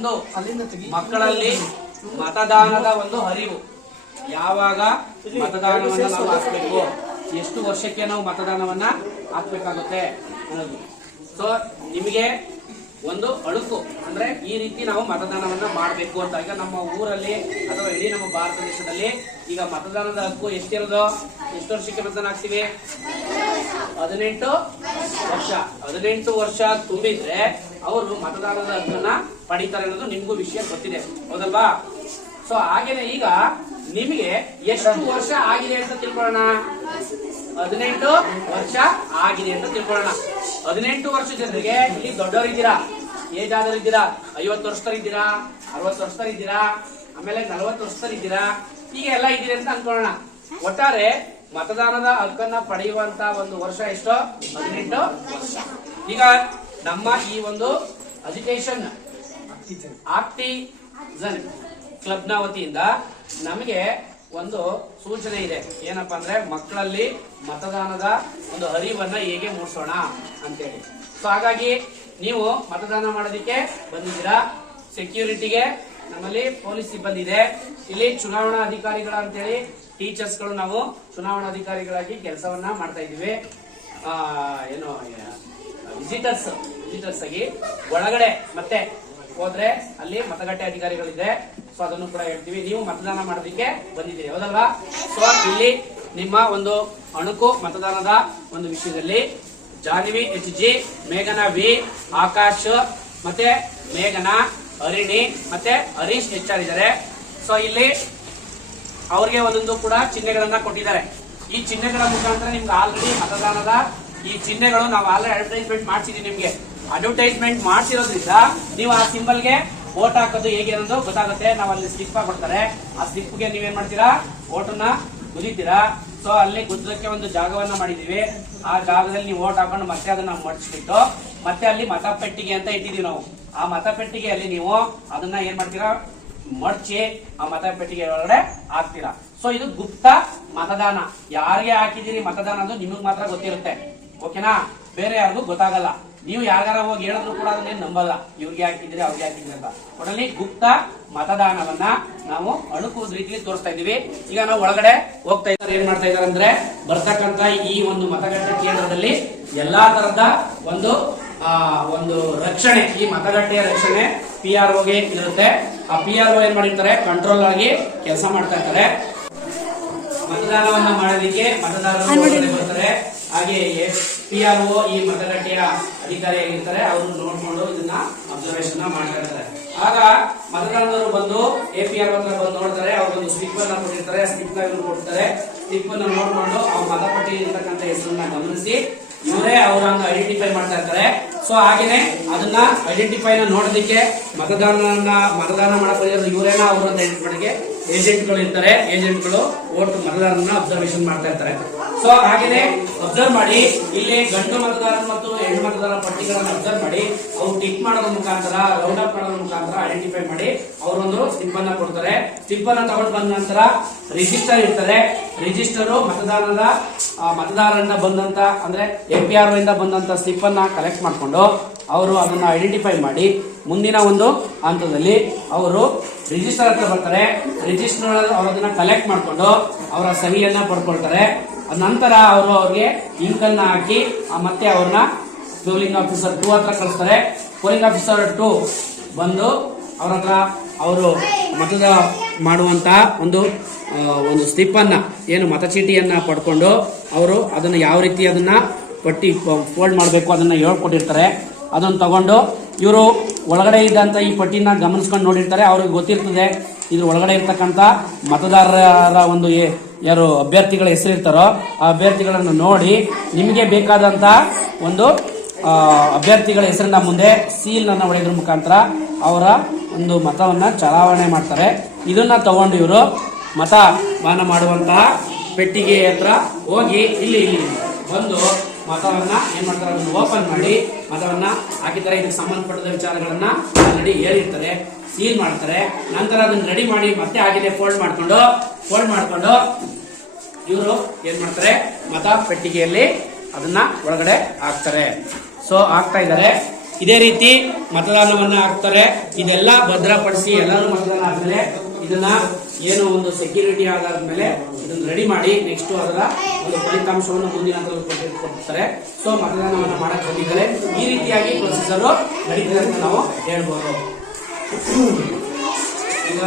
ಒಂದು ಮಕ್ಕಳಲ್ಲಿ ಮತದಾನದ ಒಂದು ಹರಿವು. ಯಾವಾಗ ಮತದಾನವನ್ನು ನಾವು ಹಾಕ್ಬೇಕು? ಎಷ್ಟು ವರ್ಷಕ್ಕೆ ನಾವು ಮತದಾನವನ್ನ ಹಾಕ್ಬೇಕಾಗುತ್ತೆ ಅನ್ನೋದು. ಸೊ ನಿಮಗೆ ಒಂದು ಅಳುಕು ಅಂದ್ರೆ ಈ ರೀತಿ ನಾವು ಮತದಾನವನ್ನ ಮಾಡಬೇಕು ಅಂತ. ಈಗ ನಮ್ಮ ಊರಲ್ಲಿ ಅಥವಾ ಇಡೀ ನಮ್ಮ ಭಾರತ ದೇಶದಲ್ಲಿ ಈಗ ಮತದಾನದ ಹಕ್ಕು ಎಷ್ಟಿರೋದು? ಎಷ್ಟು ವರ್ಷಕ್ಕೆ ಮತದಾನ ಹಾಕ್ತೀವಿ? ಹದಿನೆಂಟು ವರ್ಷ. ಹದಿನೆಂಟು ವರ್ಷ ತುಂಬಿದ್ರೆ ಅವರು ಮತದಾನದ ಹಕ್ಕನ್ನ ಪಡಿತಾರೆ ಅನ್ನೋದು ನಿಮಗೂ ವಿಷಯ ಗೊತ್ತಿದೆ. ಹೌದಲ್ವಾ? ಸೊ ಹಾಗೇನೆ ಈಗ ನಿಮಗೆ ಎಷ್ಟು ವರ್ಷ ಆಗಿದೆ ಅಂತ ತಿಳ್ಕೊಳ್ಳೋಣ. ಹದಿನೆಂಟು ವರ್ಷ ಆಗಿದೆ ಅಂತ ತಿಳ್ಕೊಳ್ಳೋಣ. ಹದಿನೆಂಟು ವರ್ಷ ಜನರಿಗೆ ಇಲ್ಲಿ ದೊಡ್ಡವರಿದ್ದೀರಾ? ಏಜ್ ಆದವರಿದ್ದೀರಾ? ಐವತ್ತು ವರ್ಷದಲ್ಲಿದ್ದೀರಾ ಅರವತ್ತು ವರ್ಷದಲ್ಲಿದ್ದೀರಾ ಆಮೇಲೆ ನಲವತ್ತು ವರ್ಷದಲ್ಲಿದ್ದೀರಾ ಹೀಗೆ ಎಲ್ಲ ಇದ್ದೀರಿ ಅಂತ ಅನ್ಕೊಳ್ಳೋಣ. ಒಟ್ಟಾರೆ ಮತದಾನದ ಹಕ್ಕನ್ನ ಪಡೆಯುವಂತ ಒಂದು ವರ್ಷ ಎಷ್ಟು? ಹದಿನೆಂಟು ವರ್ಷ. ಈಗ ನಮ್ಮ ಈ ಒಂದು ಎಜುಕೇಶನ್ ಜನ್ ಕ್ಲಬ್ನ ವತಿಯಿಂದ ನಮಗೆ ಒಂದು ಸೂಚನೆ ಇದೆ. ಏನಪ್ಪಾ ಅಂದ್ರೆ ಮಕ್ಕಳಲ್ಲಿ ಮತದಾನದ ಒಂದು ಅರಿವನ್ನ ಹೇಗೆ ಮೂಡಿಸೋಣ ಅಂತೇಳಿ. ಸೊ ಹಾಗಾಗಿ ನೀವು ಮತದಾನ ಮಾಡೋದಕ್ಕೆ ಬಂದಿದ್ದೀರಾ? ಸೆಕ್ಯೂರಿಟಿಗೆ ನಮ್ಮಲ್ಲಿ ಪೊಲೀಸ್ ಸಿಬ್ಬಂದಿ ಇದೆ. ಇಲ್ಲಿ ಚುನಾವಣಾ ಅಧಿಕಾರಿಗಳ ಅಂತೇಳಿ ಟೀಚರ್ಸ್ಗಳು ನಾವು ಚುನಾವಣಾ ಅಧಿಕಾರಿಗಳಾಗಿ ಕೆಲಸವನ್ನ ಮಾಡ್ತಾ ಇದೀವಿ ಏನು ವಿಸಿಟರ್ಸ್ ವಿಸಿಟರ್ಸ್ ಆಗಿ ಒಳಗಡೆ ಮತ್ತೆ ಹೋದ್ರೆ ಅಲ್ಲಿ ಮತಗಟ್ಟೆ ಅಧಿಕಾರಿಗಳಿದೆ. ಸೊ ಅದನ್ನು ಕೂಡ ಹೇಳ್ತೀವಿ. ನೀವು ಮತದಾನ ಮಾಡೋದಕ್ಕೆ ಬಂದಿದ್ದೀರಿ. ಹೌದಲ್ವಾ? ಸೊ ಇಲ್ಲಿ ನಿಮ್ಮ ಒಂದು ಅಣುಕು ಮತದಾನದ ಒಂದು ವಿಷಯದಲ್ಲಿ ಜಾನ್ವಿ ಎಚ್ ಜಿ, ಮೇಘನಾ ವಿ, ಆಕಾಶ್, ಮತ್ತೆ ಮೇಘನಾ ಹರಿಣಿ ಮತ್ತೆ ಹರೀಶ್ ಎಚ್ ಆರ್ ಇದ್ದಾರೆ ಸೊ ಇಲ್ಲಿ ಅವ್ರಿಗೆ ಒಂದೊಂದು ಕೂಡ ಚಿಹ್ನೆಗಳನ್ನ ಕೊಟ್ಟಿದ್ದಾರೆ. ಈ ಚಿಹ್ನೆಗಳ ಮುಖಾಂತರ ನಿಮ್ಗೆ ಆಲ್ರೆಡಿ ಮತದಾನದ ಈ ಚಿಹ್ನೆಗಳು ನಾವು ಆಲ್ರೆಡಿ ಅಡ್ವರ್ಟೈಸ್ಮೆಂಟ್ ಮಾಡ್ಸಿದೀವಿ ನಿಮ್ಗೆ. ಅಡ್ವರ್ಟೈಸ್ಮೆಂಟ್ ಮಾಡ್ಸಿರೋದ್ರಿಂದ ನೀವು ಆ ಸಿಂಬಲ್ಗೆ ವೋಟ್ ಹಾಕೋದು ಹೇಗೆ ಅನ್ನೋದು ಗೊತ್ತಾಗುತ್ತೆ. ನಾವು ಅಲ್ಲಿ ಸ್ಲಿಪ್ ಕೊಡ್ತಾರೆ ಆ ಸ್ಲಿಪ್ಗೆ ನೀವೇನ್ ಮಾಡ್ತೀರಾ? ವೋಟನ್ನ ಗುದಿತೀರಾ ಸೊ ಅಲ್ಲಿ ಗುದ್ದಕ್ಕೆ ಒಂದು ಜಾಗವನ್ನ ಮಾಡಿದೀವಿ. ಆ ಜಾಗದಲ್ಲಿ ನೀವು ವೋಟ್ ಹಾಕೊಂಡು ಮತ್ತೆ ಅದನ್ನ ಮಡಿಸ್ಬಿಟ್ಟು ಮತ್ತೆ ಅಲ್ಲಿ ಮತಪೆಟ್ಟಿಗೆ ಅಂತ ಇಟ್ಟಿದೀವಿ ನಾವು. ಆ ಮತಪೆಟ್ಟಿಗೆಯಲ್ಲಿ ನೀವು ಅದನ್ನ ಏನ್ ಮಾಡ್ತೀರಾ? ಮಡ್ಚಿ ಆ ಮತಪೆಟ್ಟಿಗೆ ಒಳಗಡೆ ಹಾಕ್ತೀರಾ. ಸೊ ಇದು ಗುಪ್ತ ಮತದಾನ. ಯಾರಿಗೆ ಹಾಕಿದಿರಿ ಮತದಾನ ಅದು ನಿಮಗ್ ಮಾತ್ರ ಗೊತ್ತಿರುತ್ತೆ. ಓಕೆನಾ ಬೇರೆ ಯಾರಿಗೂ ಗೊತ್ತಾಗಲ್ಲ. ನೀವು ಯಾರಿಗಾರ ಹೋಗಿ ಹೇಳಿದ್ರು ಕೂಡ ಅದನ್ನೇನು ನಂಬಲ್ಲ. ಇವ್ರಿಗೆ ಹಾಕಿದ್ರೆ ಅವ್ರಿಗೆ ಹಾಕಿದ್ರೆ ಅಂತ. ಒಟ್ಟಲ್ಲಿ ಗುಪ್ತ ಮತದಾನವನ್ನ ನಾವು ಅಣುಕುವ ರೀತಿಯಲ್ಲಿ ತೋರಿಸ್ತಾ ಇದೀವಿ ಈಗ ನಾವು ಒಳಗಡೆ ಹೋಗ್ತಾ ಇದ್ದಾರೆ. ಏನ್ ಮಾಡ್ತಾ ಇದಾರೆ ಅಂದ್ರೆ ಬರ್ತಕ್ಕಂತ ಈ ಒಂದು ಮತಗಟ್ಟೆ ಕೇಂದ್ರದಲ್ಲಿ ಎಲ್ಲಾ ತರದ ಒಂದು, ಆ, ಒಂದು ರಕ್ಷಣೆ, ಈ ಮತಗಟ್ಟೆಯ ರಕ್ಷಣೆ ಪಿ ಆರ್ ಓಗೆ ಇರುತ್ತೆ. ಆ ಪಿ ಆರ್ ಓ ಏನ್ ಮಾಡಿರ್ತಾರೆ? ಕಂಟ್ರೋಲ್ ಆಗಿ ಕೆಲಸ ಮಾಡ್ತಾ ಇರ್ತಾರೆ. ಮತದಾನವನ್ನ ಮಾಡೋದಕ್ಕೆ ಮತದಾರರು ಬರ್ತಾರೆ. ಹಾಗೆ ಪಿ ಆರ್ ಓ ಈ ಮತಗಟ್ಟೆಯ ಅಧಿಕಾರಿಯಾಗಿರ್ತಾರೆ. ಅವರು ನೋಡ್ಕೊಂಡು ಇದನ್ನ ಅಬ್ಸರ್ವೇಷನ್ ಮಾಡ್ತಾ ಇರ್ತಾರೆ. ಆಗ ಮತದಾರರು ಬಂದು ಎ ಪಿ ಆರ್ ಹತ್ರ ಬಂದು ನೋಡ್ತಾರೆ. ಅವ್ರು ಒಂದು ಸ್ಲಿಪ್ ಅನ್ನ ಕೊಟ್ಟಿರ್ತಾರೆ. ಸ್ಲಿಪ್ನ ಇವ್ರು ಕೊಡ್ತಾರೆ ಸ್ಲಿಪ್ ಅನ್ನ ನೋಡ್ಕೊಂಡು ಅವ್ರ ಮತಪಟ್ಟಿ ಇರ್ತಕ್ಕಂಥ ಹೆಸರನ್ನ ಗಮನಿಸಿ ಇವರೇ ಅವರನ್ನು ಐಡೆಂಟಿಫೈ ಮಾಡ್ತಾ ಇರ್ತಾರೆ. ಸೊ ಹಾಗೇನೆ ಅದನ್ನ ಐಡೆಂಟಿಫೈನ ನೋಡೋದಕ್ಕೆ ಮತದಾನ ಮತದಾನ ಮಾಡಕ್ ಇವರೇನ ಅವರು ಅಂತ ಐಡೆಂಟಿಫೈಗೆ ಏಜೆಂಟ್ಗಳು ಇರ್ತಾರೆ, ಏಜೆಂಟ್ಗಳು ಓಟ್ ಮತದಾರರನ್ನ ಅಬ್ಸರ್ವೇಷನ್ ಮಾಡ್ತಾ ಇರ್ತಾರೆ. ಸೊ ಹಾಗೇನೆ ಅಬ್ಸರ್ವ್ ಮಾಡಿ, ಇಲ್ಲಿ ಗಂಡು ಮತದಾರ ಮತ್ತು ಹೆಣ್ಣು ಮತದಾರರ ಪಟ್ಟಿಗಳನ್ನ ಅಬ್ಸರ್ವ್ ಮಾಡಿ, ಅವ್ರು ಟಿಕ್ ಮಾಡೋದ್ರ ಮುಖಾಂತರ ರೌಂಡ್ ಅಪ್ ಮಾಡೋದ್ರ ಮುಖಾಂತರ ಐಡೆಂಟಿಫೈ ಮಾಡಿ, ಅವರೊಂದು ಸ್ಲಿಪ್ ಅನ್ನ ಕೊಡ್ತಾರೆ. ಸ್ಲಿಪ್ ಅನ್ನ ತಗೊಂಡು ಬಂದ ನಂತರ ರಿಜಿಸ್ಟರ್ ಇರ್ತಾರೆ ರಿಜಿಸ್ಟರ್ ಮತದಾರರ ಮತದಾರರಿಂದ ಬಂದಂತ, ಅಂದ್ರೆ ಎಂ ಪಿ ಆರ್ ಇಂದ ಬಂದಂತ ಸ್ಲಿಪ್ ಅನ್ನ ಕಲೆಕ್ಟ್ ಮಾಡ್ಕೊಂಡು ಅವರು ಅದನ್ನ ಐಡೆಂಟಿಫೈ ಮಾಡಿ. ಮುಂದಿನ ಒಂದು ಹಂತದಲ್ಲಿ ಅವರು ರಿಜಿಸ್ಟರ್ ಹತ್ರ ಬರ್ತಾರೆ. ರಿಜಿಸ್ಟರ್ ಅದನ್ನ ಕಲೆಕ್ಟ್ ಮಾಡಿಕೊಂಡು ಅವರ ಸಹಿಯನ್ನ ಪಡ್ಕೊಳ್ತಾರೆ. ನಂತರ ಅವರು ಅವ್ರಿಗೆ ಇಂಕ್ ಅನ್ನ ಹಾಕಿ ಮತ್ತೆ ಅವ್ರನ್ನ ಪೋಲಿಂಗ್ ಆಫೀಸರ್ ಟೂ ಹತ್ರ ಕಳಿಸ್ತಾರೆ. ಪೋಲಿಂಗ್ ಆಫೀಸರ್ ಟು ಬಂದು ಅವ್ರ ಹತ್ರ ಅವರು ಮತದ ಮಾಡುವಂತ ಒಂದು ಒಂದು ಸ್ಲಿಪ್ ಅನ್ನ, ಏನು ಮತಚೀಟಿಯನ್ನ ಪಡ್ಕೊಂಡು ಅವರು ಅದನ್ನ ಯಾವ ರೀತಿ ಅದನ್ನ ಪಟ್ಟಿ ಫೋಲ್ಡ್ ಮಾಡಬೇಕು ಅದನ್ನ ಹೇಳ್ಕೊಟ್ಟಿರ್ತಾರೆ. ಅದನ್ನ ತಗೊಂಡು ಇವರು ಒಳಗಡೆ ಇದ್ದಂತ ಈ ಪಟ್ಟಿನ ಗಮನಿಸ್ಕೊಂಡು ನೋಡಿರ್ತಾರೆ, ಅವ್ರಿಗೆ ಗೊತ್ತಿರ್ತದೆ ಇದ್ರ ಒಳಗಡೆ ಇರ್ತಕ್ಕಂಥ ಮತದಾರರ ಒಂದು ಯಾರು ಅಭ್ಯರ್ಥಿಗಳ ಹೆಸರಿರ್ತಾರೋ ಆ ಅಭ್ಯರ್ಥಿಗಳನ್ನು ನೋಡಿ ನಿಮಗೆ ಬೇಕಾದಂತ ಒಂದು ಅಭ್ಯರ್ಥಿಗಳ ಹೆಸರಿನ ಮುಂದೆ ಸೀಲ್ ನನ್ನ ಹೊಡೆಯೋದ್ರ ಮುಖಾಂತರ ಅವರ ಒಂದು ಮತವನ್ನ ಚಲಾವಣೆ ಮಾಡ್ತಾರೆ. ಇದನ್ನ ತಗೊಂಡು ಇವರು ಮತದಾನ ಮಾಡುವಂತಹ ಪೆಟ್ಟಿಗೆ ಹತ್ರ ಹೋಗಿ ಇಲ್ಲಿ ಇಲ್ಲಿ ಬಂದು ಮತವನ್ನ ಏನ್ ಮಾಡ್ತಾರೆ? ಅದನ್ನು ಓಪನ್ ಮಾಡಿ ಮತವನ್ನ ಹಾಕಿದ್ದಾರೆ. ಇದಕ್ಕೆ ಸಂಬಂಧಪಟ್ಟ ವಿಚಾರಗಳನ್ನ ಆಲ್ರೆಡಿ ಹೇಳಿರ್ತಾರೆ. ಸೀಲ್ ಮಾಡ್ತಾರೆ. ನಂತರ ಅದನ್ನ ರೆಡಿ ಮಾಡಿ ಮತ್ತೆ ಆಗಿದೆ ಫೋಲ್ಡ್ ಮಾಡ್ಕೊಂಡು ಫೋಲ್ಡ್ ಮಾಡ್ಕೊಂಡು ಇವರು ಏನ್ ಮಾಡ್ತಾರೆ? ಮತ ಪೆಟ್ಟಿಗೆಯಲ್ಲಿ ಅದನ್ನ ಒಳಗಡೆ ಹಾಕ್ತಾರೆ. ಸೊ ಹಾಕ್ತಾ ಇದ್ದಾರೆ. ಇದೇ ರೀತಿ ಮತದಾನವನ್ನ ಹಾಕ್ತಾರೆ. ಇದೆಲ್ಲ ಭದ್ರಪಡಿಸಿ ಎಲ್ಲರೂ ಮತದಾನ ಆದ್ಮೇಲೆ ಇದನ್ನ ಏನು ಒಂದು ಸೆಕ್ಯೂರಿಟಿ ಆದಾದ್ಮೇಲೆ ಇದನ್ನ ರೆಡಿ ಮಾಡಿ ನೆಕ್ಸ್ಟ್ ಅದರ ಒಂದು ಫಲಿತಾಂಶವನ್ನು ಮುಂದಿನ ಹಂತದಲ್ಲಿ ಕೊಟ್ಟು- ಕೊಡ್ತಾರೆ ಸೊ ಮತದಾನವನ್ನು ಮಾಡಕ್ ಹೋಗಿದ್ದಾರೆ ಈ ರೀತಿಯಾಗಿ ಪ್ರೊಸೆಸರ್ ನಡೀತಿದೆ ಅಂತ ನಾವು ಹೇಳ್ಬೋದು. ಈಗ